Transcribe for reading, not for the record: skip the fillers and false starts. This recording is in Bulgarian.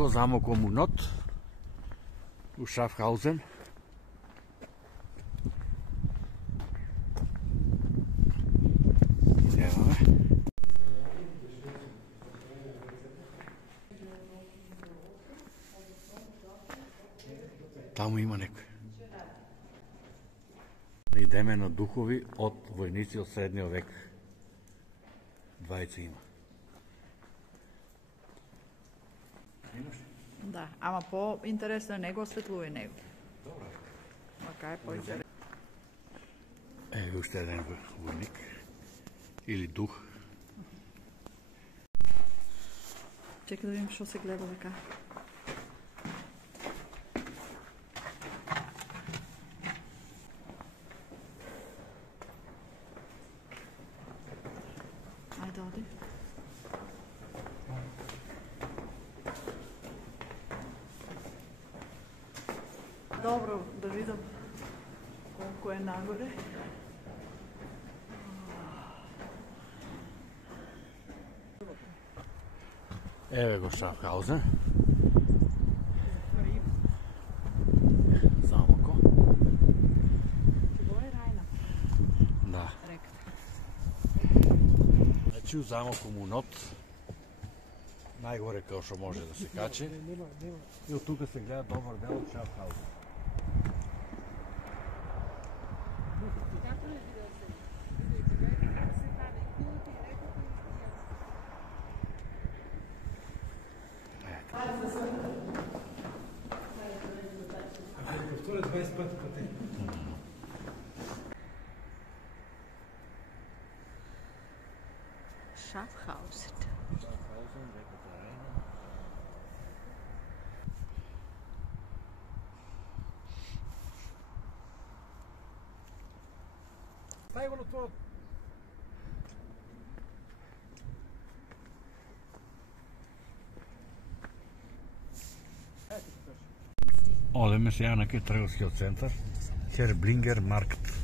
го замокомунот у Шафхаузен. Идемаме. Таму има некој. Идеме на духови од војници од средниот век. Двајца има. Да, ама по-интересно е него осветлуј него. Добро. Мака е по-интересно. Еве уште еден војник. Или дух. Чекай да видим што се гледа дека. Ајде, оди. Добро, да видам колку е нагоре. Еве го Шафхаузен. Замоко. Да. Значи у замокомунот најгоре као што може да се качи. И од тука се гледа добар дел од Шафхаузен. Повторя 20 пъти пъти. Шафхаузен. Шафхаузен, реката Рейна. Стай го на това. Одеме сега на кај трговскиот центар, Херблингер маркт.